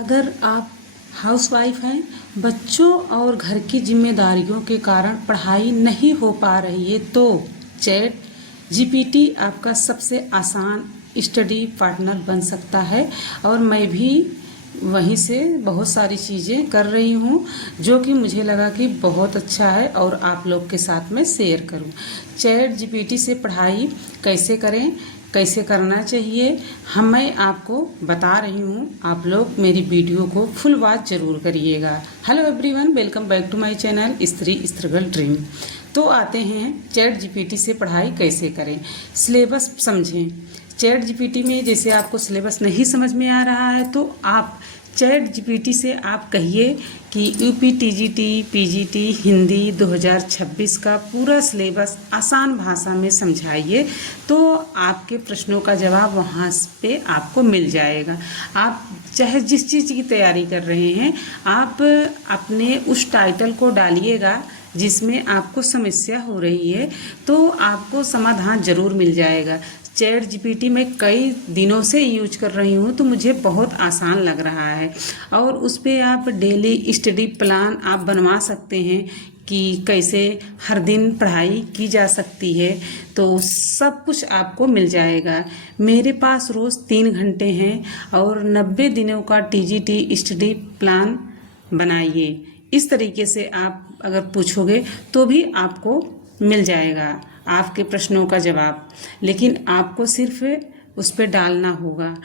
अगर आप हाउसवाइफ हैं, बच्चों और घर की जिम्मेदारियों के कारण पढ़ाई नहीं हो पा रही है, तो चैट जीपीटी आपका सबसे आसान स्टडी पार्टनर बन सकता है। और मैं भी वहीं से बहुत सारी चीज़ें कर रही हूँ जो कि मुझे लगा कि बहुत अच्छा है और आप लोग के साथ में शेयर करूँ। चैट जीपीटी से पढ़ाई कैसे करें, कैसे करना चाहिए, मैं आपको बता रही हूँ। आप लोग मेरी वीडियो को फुल वॉच ज़रूर करिएगा। Hello everyone, welcome back to my channel स्त्री स्ट्रगल ड्रीम। तो आते हैं चैट जीपीटी से पढ़ाई कैसे करें, सिलेबस समझें। चैट जीपीटी में जैसे आपको सिलेबस नहीं समझ में आ रहा है तो आप चैट जीपीटी से आप कहिए कि यूपी टीजीटी पीजीटी हिंदी 2026 का पूरा सिलेबस आसान भाषा में समझाइए, तो आपके प्रश्नों का जवाब वहाँ पे आपको मिल जाएगा। आप चाहे जिस चीज़ की तैयारी कर रहे हैं, आप अपने उस टाइटल को डालिएगा जिसमें आपको समस्या हो रही है, तो आपको समाधान ज़रूर मिल जाएगा। चैट जीपीटी मैं कई दिनों से यूज कर रही हूँ तो मुझे बहुत आसान लग रहा है। और उस पर आप डेली स्टडी प्लान आप बनवा सकते हैं कि कैसे हर दिन पढ़ाई की जा सकती है, तो सब कुछ आपको मिल जाएगा। मेरे पास रोज़ 3 घंटे हैं और 90 दिनों का टीजीटी स्टडी प्लान बनाइए। इस तरीके से आप अगर पूछोगे तो भी आपको मिल जाएगा आपके प्रश्नों का जवाब, लेकिन आपको सिर्फ उस पर डालना होगा।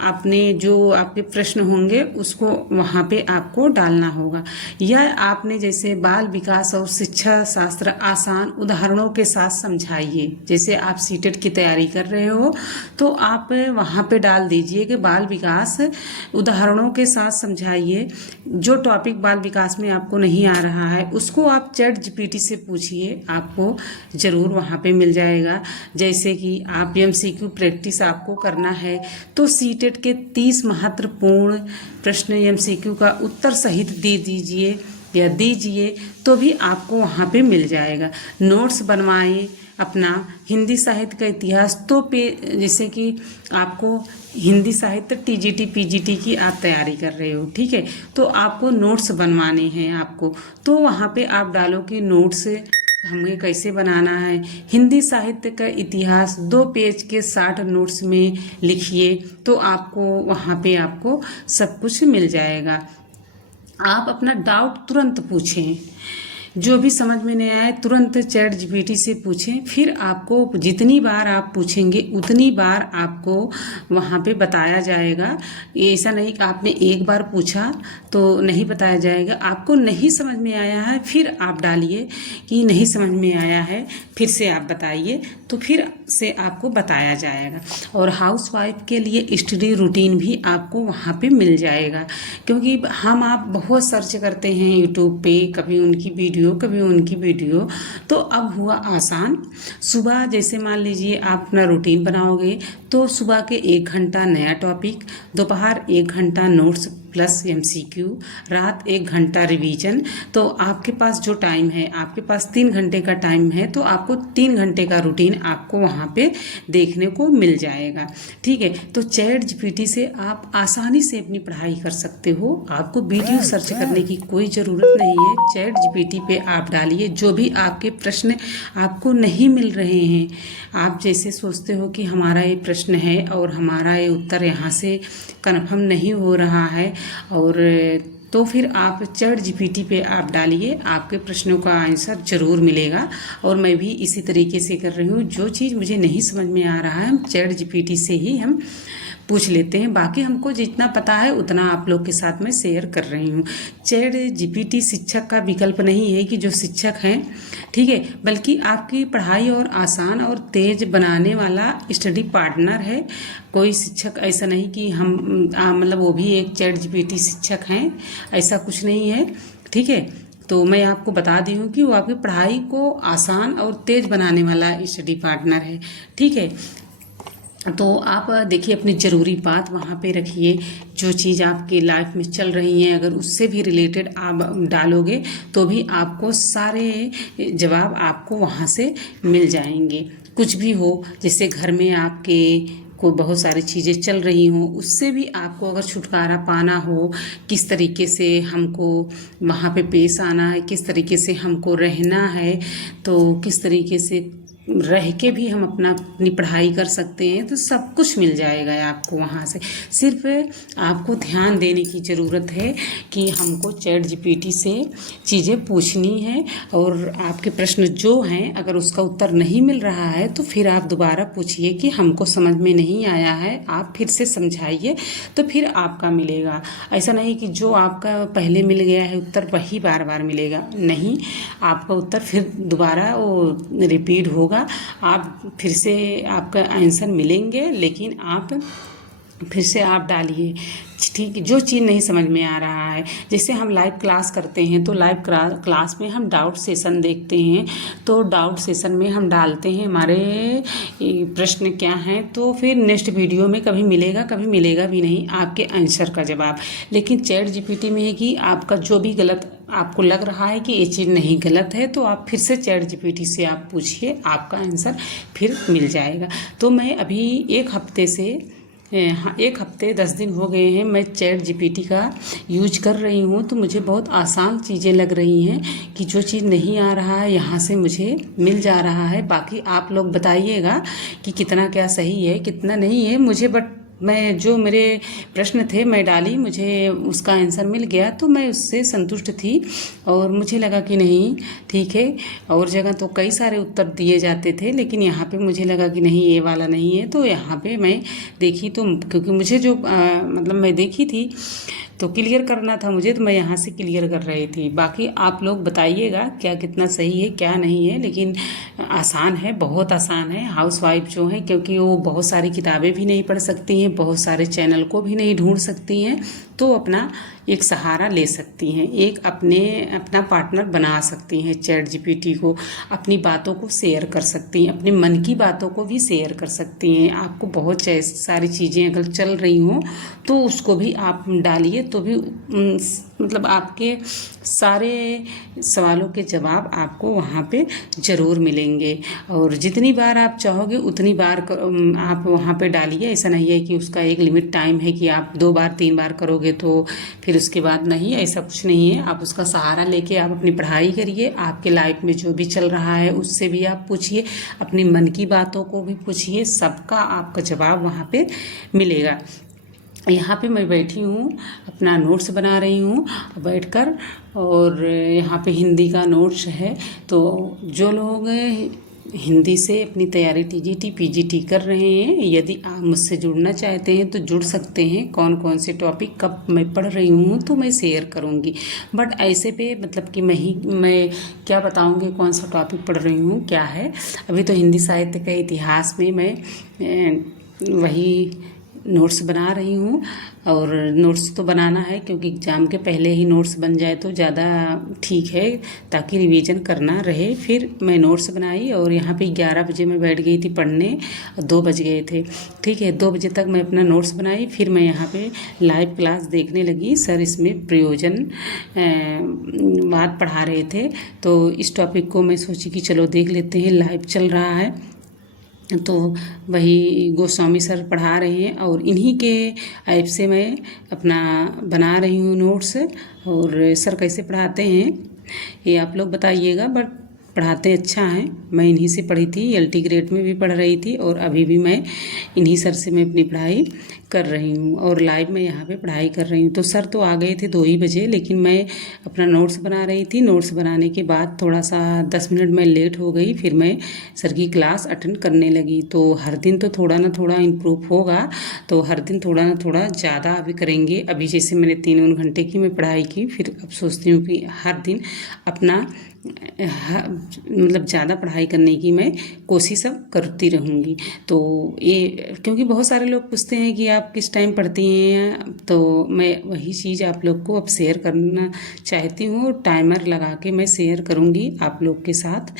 आपने जो आपके प्रश्न होंगे उसको वहाँ पे आपको डालना होगा। या आपने जैसे बाल विकास और शिक्षा शास्त्र आसान उदाहरणों के साथ समझाइए, जैसे आप सीटेट की तैयारी कर रहे हो तो आप वहाँ पे डाल दीजिए कि बाल विकास उदाहरणों के साथ समझाइए। जो टॉपिक बाल विकास में आपको नहीं आ रहा है उसको आप चैट जीपीटी से पूछिए, आपको ज़रूर वहाँ पे मिल जाएगा। जैसे कि आप एमसीक्यू प्रैक्टिस आपको करना है तो सीटेट के 30 महत्वपूर्ण प्रश्न एमसीक्यू का उत्तर सहित दे दीजिए या दीजिए, तो भी आपको वहाँ पे मिल जाएगा। नोट्स बनवाएं अपना हिंदी साहित्य का इतिहास, तो जैसे कि आपको हिंदी साहित्य टीजीटी पीजीटी की आप तैयारी कर रहे हो, ठीक है, तो आपको नोट्स बनवाने हैं आपको, तो वहाँ पे आप डालो कि नोट्स हमें कैसे बनाना है। हिंदी साहित्य का इतिहास 2 पेज के 60 नोट्स में लिखिए, तो आपको वहाँ पे आपको सब कुछ मिल जाएगा। आप अपना डाउट तुरंत पूछें, जो भी समझ में नहीं आए तुरंत चैट जीपीटी से पूछें। फिर आपको जितनी बार आप पूछेंगे उतनी बार आपको वहाँ पे बताया जाएगा। ऐसा नहीं कि आपने एक बार पूछा तो नहीं बताया जाएगा। आपको नहीं समझ में आया है फिर आप डालिए कि नहीं समझ में आया है, फिर से आप बताइए, तो फिर से आपको बताया जाएगा। और हाउसवाइफ के लिए स्टडी रूटीन भी आपको वहाँ पे मिल जाएगा, क्योंकि हम आप बहुत सर्च करते हैं यूट्यूब पे, कभी उनकी वीडियो कभी उनकी वीडियो, तो अब हुआ आसान। सुबह जैसे मान लीजिए आप अपना रूटीन बनाओगे तो सुबह के 1 घंटा नया टॉपिक, दोपहर 1 घंटा नोट्स प्लस एमसीक्यू, रात 1 घंटा रिवीजन। तो आपके पास जो टाइम है, आपके पास 3 घंटे का टाइम है, तो आपको 3 घंटे का रूटीन आपको वहाँ पे देखने को मिल जाएगा, ठीक है। तो चैट जीपीटी से आप आसानी से अपनी पढ़ाई कर सकते हो। आपको वीडियो सर्च करने की कोई ज़रूरत नहीं है। चैट जीपीटी पे आप डालिए जो भी आपके प्रश्न आपको नहीं मिल रहे हैं। आप जैसे सोचते हो कि हमारा ये प्रश्न है और हमारा ये उत्तर यहाँ से कन्फर्म नहीं हो रहा है, और तो फिर आप चैट जीपीटी पे आप डालिए, आपके प्रश्नों का आंसर ज़रूर मिलेगा। और मैं भी इसी तरीके से कर रही हूँ। जो चीज़ मुझे नहीं समझ में आ रहा है हम चैट जीपीटी से ही हम पूछ लेते हैं, बाकी हमको जितना पता है उतना आप लोग के साथ में शेयर कर रही हूँ। चैट जीपीटी शिक्षक का विकल्प नहीं है कि जो शिक्षक हैं, ठीक है, बल्कि आपकी पढ़ाई और आसान और तेज बनाने वाला स्टडी पार्टनर है। कोई शिक्षक ऐसा नहीं कि हम मतलब वो भी एक चैट जीपीटी शिक्षक हैं, ऐसा कुछ नहीं है, ठीक है। तो मैं आपको बता दी हूँ कि वो आपकी पढ़ाई को आसान और तेज बनाने वाला स्टडी पार्टनर है, ठीक है। तो आप देखिए अपनी ज़रूरी बात वहाँ पे रखिए, जो चीज़ आपकी लाइफ में चल रही है अगर उससे भी रिलेटेड आप डालोगे तो भी आपको सारे जवाब आपको वहाँ से मिल जाएंगे। कुछ भी हो, जैसे घर में आपके को बहुत सारी चीज़ें चल रही हों, उससे भी आपको अगर छुटकारा पाना हो, किस तरीके से हमको वहाँ पे पेश आना है, किस तरीके से हमको रहना है, तो किस तरीके से रह के भी हम अपनी पढ़ाई कर सकते हैं, तो सब कुछ मिल जाएगा आपको वहाँ से। सिर्फ आपको ध्यान देने की ज़रूरत है कि हमको चैट जीपीटी से चीज़ें पूछनी है, और आपके प्रश्न जो हैं अगर उसका उत्तर नहीं मिल रहा है तो फिर आप दोबारा पूछिए कि हमको समझ में नहीं आया है, आप फिर से समझाइए, तो फिर आपका मिलेगा। ऐसा नहीं कि जो आपका पहले मिल गया है उत्तर वही बार बार मिलेगा, नहीं, आपका उत्तर फिर दोबारा वो रिपीट होगा, आप फिर से आपका आंसर मिलेंगे, लेकिन आप फिर से आप डालिए, ठीक। जो चीज़ नहीं समझ में आ रहा है, जैसे हम लाइव क्लास करते हैं तो लाइव क्लास में हम डाउट सेशन देखते हैं, तो डाउट सेशन में हम डालते हैं हमारे प्रश्न क्या हैं, तो फिर नेक्स्ट वीडियो में कभी मिलेगा भी नहीं आपके आंसर का जवाब। लेकिन चैट जीपीटी में है कि आपका जो भी गलत आपको लग रहा है कि ये चीज़ नहीं गलत है, तो आप फिर से चैट जीपीटी से आप पूछिए, आपका आंसर फिर मिल जाएगा। तो मैं अभी एक हफ्ते से हाँ, 1 हफ्ते 10 दिन हो गए हैं मैं चैट जीपीटी का यूज कर रही हूँ, तो मुझे बहुत आसान चीज़ें लग रही हैं कि जो चीज़ नहीं आ रहा है यहाँ से मुझे मिल जा रहा है। बाकी आप लोग बताइएगा कि कितना क्या सही है, कितना नहीं है मुझे, बट मैं जो मेरे प्रश्न थे मैं डाली, मुझे उसका आंसर मिल गया, तो मैं उससे संतुष्ट थी, और मुझे लगा कि नहीं ठीक है। और जगह तो कई सारे उत्तर दिए जाते थे, लेकिन यहाँ पे मुझे लगा कि नहीं, ये वाला नहीं है, तो यहाँ पे मैं देखी, तो क्योंकि मुझे जो मतलब मैं देखी थी तो क्लियर करना था मुझे, तो मैं यहाँ से क्लियर कर रही थी। बाकी आप लोग बताइएगा क्या कितना सही है क्या नहीं है, लेकिन आसान है, बहुत आसान है। हाउसवाइफ जो है, क्योंकि वो बहुत सारी किताबें भी नहीं पढ़ सकती हैं, बहुत सारे चैनल को भी नहीं ढूंढ सकती हैं, तो अपना एक सहारा ले सकती हैं, एक अपना पार्टनर बना सकती हैं चैट जीपीटी को, अपनी बातों को शेयर कर सकती हैं, अपने मन की बातों को भी शेयर कर सकती हैं। आपको बहुत सारी चीज़ें अगर चल रही हों तो उसको भी आप डालिए, तो भी मतलब आपके सारे सवालों के जवाब आपको वहाँ पे ज़रूर मिलेंगे। और जितनी बार आप चाहोगे उतनी बार आप वहाँ पे डालिए। ऐसा नहीं है कि उसका एक लिमिट टाइम है कि आप 2 बार 3 बार करोगे तो फिर उसके बाद नहीं, ऐसा कुछ नहीं है। आप उसका सहारा लेके आप अपनी पढ़ाई करिए, आपके लाइफ में जो भी चल रहा है उससे भी आप पूछिए, अपनी मन की बातों को भी पूछिए, सबका आपका जवाब वहाँ पे मिलेगा। यहाँ पे मैं बैठी हूँ, अपना नोट्स बना रही हूँ बैठकर, और यहाँ पे हिंदी का नोट्स है। तो जो लोग हिंदी से अपनी तैयारी टीजीटी पीजीटी कर रहे हैं, यदि आप मुझसे जुड़ना चाहते हैं तो जुड़ सकते हैं। कौन कौन से टॉपिक कब मैं पढ़ रही हूँ तो मैं शेयर करूँगी, बट ऐसे पे मतलब कि मैं क्या बताऊँगी कौन सा टॉपिक पढ़ रही हूँ क्या है। अभी तो हिंदी साहित्य के इतिहास में मैं वही नोट्स बना रही हूँ, और नोट्स तो बनाना है क्योंकि एग्ज़ाम के पहले ही नोट्स बन जाए तो ज़्यादा ठीक है, ताकि रिवीजन करना रहे। फिर मैं नोट्स बनाई, और यहाँ पे 11 बजे मैं बैठ गई थी पढ़ने, 2 बज गए थे, ठीक है। 2 बजे तक मैं अपना नोट्स बनाई, फिर मैं यहाँ पे लाइव क्लास देखने लगी। सर इसमें प्रयोजन बात पढ़ा रहे थे, तो इस टॉपिक को मैं सोची कि चलो देख लेते हैं, लाइव चल रहा है। तो वही गोस्वामी सर पढ़ा रहे हैं, और इन्हीं के ऐप से मैं अपना बना रही हूँ नोट्स। और सर कैसे पढ़ाते हैं ये आप लोग बताइएगा, बट पढ़ाते अच्छा हैं। मैं इन्हीं से पढ़ी थी, LT ग्रेड में भी पढ़ रही थी, और अभी भी मैं इन्हीं सर से मैं अपनी पढ़ाई कर रही हूँ, और लाइव में यहाँ पे पढ़ाई कर रही हूँ। तो सर तो आ गए थे 2 ही बजे, लेकिन मैं अपना नोट्स बना रही थी। नोट्स बनाने के बाद थोड़ा सा 10 मिनट में लेट हो गई, फिर मैं सर की क्लास अटेंड करने लगी। तो हर दिन तो थोड़ा ना थोड़ा इम्प्रूव होगा, तो हर दिन थोड़ा ना थोड़ा ज़्यादा अभी करेंगे। अभी जैसे मैंने 3 घंटे की मैं पढ़ाई की, फिर अब सोचती हूँ कि हर दिन अपना मतलब ज़्यादा पढ़ाई करने की मैं कोशिश अब करती रहूँगी। तो ये क्योंकि बहुत सारे लोग पूछते हैं कि आप किस टाइम पढ़ती हैं, तो मैं वही चीज़ आप लोग को अब शेयर करना चाहती हूँ। टाइमर लगा के मैं शेयर करूँगी आप लोग के साथ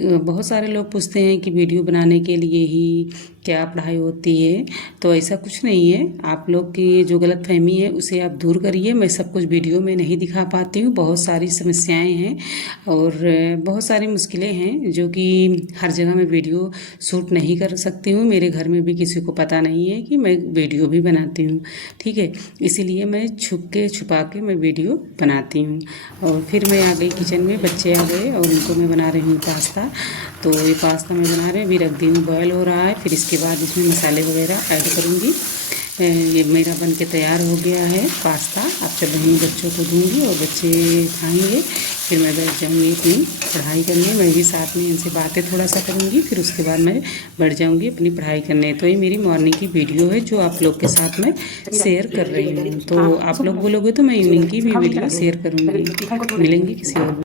बहुत सारे लोग पूछते हैं कि वीडियो बनाने के लिए ही क्या पढ़ाई होती है, तो ऐसा कुछ नहीं है। आप लोग की जो गलतफहमी है उसे आप दूर करिए। मैं सब कुछ वीडियो में नहीं दिखा पाती हूँ, बहुत सारी समस्याएं हैं और बहुत सारी मुश्किलें हैं जो कि हर जगह मैं वीडियो शूट नहीं कर सकती हूँ। मेरे घर में भी किसी को पता नहीं है कि मैं वीडियो भी बनाती हूँ, ठीक है। इसीलिए मैं छुपा के मैं वीडियो बनाती हूँ। और फिर मैं आ गई किचन में, बच्चे आ गए और उनको मैं बना रही हूँ पास्ता। तो ये पास्ता मैं बना रही हूँ, अभी रख दी हूँ, बॉयल हो रहा है। फिर इसके बाद इसमें मसाले वगैरह ऐड करूँगी। ये मेरा बन के तैयार हो गया है पास्ता। अब चल रही हूँ बच्चों को दूँगी और बच्चे खाएंगे। फिर मैं बैठ जाऊँगी अपनी पढ़ाई करने, मैं भी साथ में इनसे बातें थोड़ा सा करूँगी। फिर उसके बाद मैं बैठ जाऊँगी अपनी पढ़ाई करने। तो ये मेरी मॉर्निंग की वीडियो है जो आप लोग के साथ मैं शेयर कर रही हूँ। तो आप लोग बोलोगे तो मैं इवनिंग की भी वीडियो शेयर करूँगी। मिलेंगे किसी और